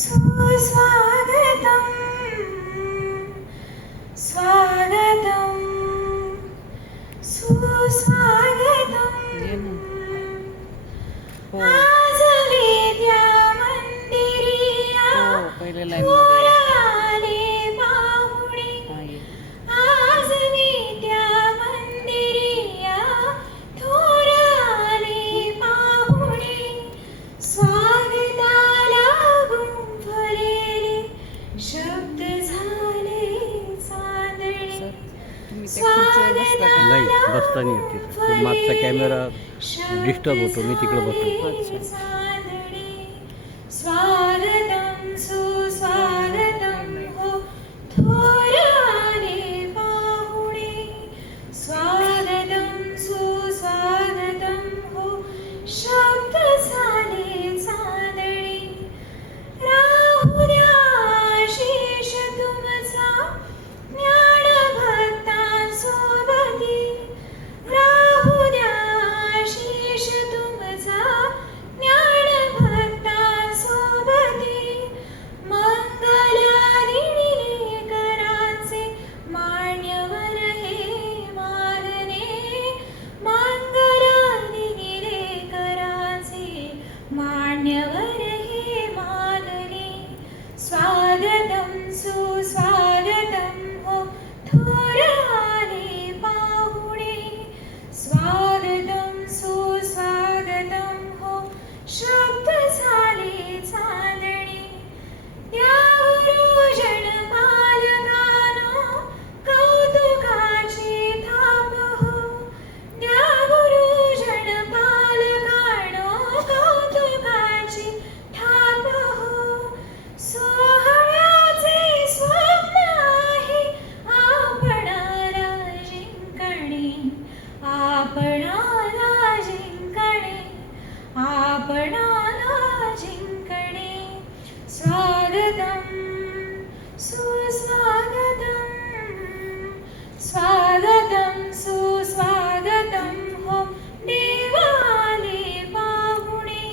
सुस्वागतं स्वागतं सुस्वागतं आज विद्या मंदिरिया थोर आले पाहुणे आज विद्या मंदिरिया थोर आले पाहुणे स्वागताला गुंफलेले शब्द झाले चांदणे नाही बसताना येते मागचा कॅमेरा डिस्टर्ब होतो मी तिकडे बसतो स्वागतं सुस्वागतं हो थोर आले पाहुणे स्वागतं सुस्वागतं हो शब्द झाले चांदणे राहू द्या आशिष तुमचा ज्ञानभक्तांसोबती राहू द्या आशिष तुमचा ज्ञानभक्तांसोबती मंगलानी करांचे मान्यवर हे मागणे मंगलानी करांचे मान्यवर हे मागणे स्वागतं सुस्वागतं हो थोर आले पाहुणे स्वागतं सुस्वागतं हो शब्द झाले चांदणे त्या गुरुजन पालकानो कौतुकाची थाप हो त्या गुरुजन पालकानो कौतुकाची थाप हो सोहळ्याचे स्वप्न आहे आपणाला जिंकणे आपणाला जिंकणे आपणाला जिंकणे स्वागतं सुस्वागतं स्वागतं सुस्वागतं हो देव आले पाहुणे